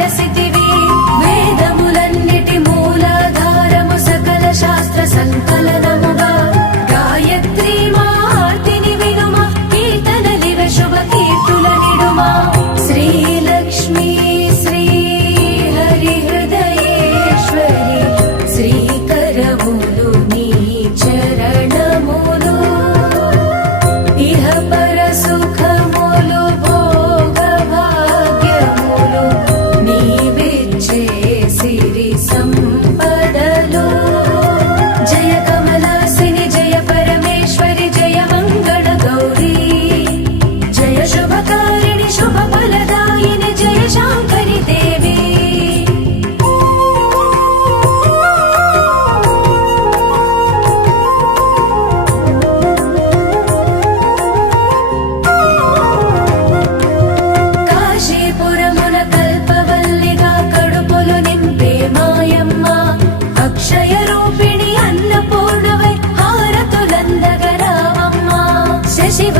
వెలసితివి వేదములన్నిటి మూలాధారము సకల శాస్త్ర సంకలనముగా గాయత్రి మార్తిని వినుమ కీర్తనలివ శుభ కీర్తుల నిడుమ శ్రీలక్ష్మీ శ్రీ హరి హృదయేశ్వరి శ్రీకరములు నీ చరణములు ఇహ పర సుఖములు భోగ భాగ్యములు నీవిచ్చే సిరి సంపదలు జయ కమలాసిని జయ పరమేశ్వరి జయ మంగళ గౌరీ జయ శుభకారిణి శుభ ఫలదాయిని జయ శాంకరి దేవి కాశీపురమున కల్పవల్లిగా కడుపులు నింపే మాయమ్మ అక్షయ రూపిణి అన్నపూర్ణవై హారతులందగరావమ్మ శశివ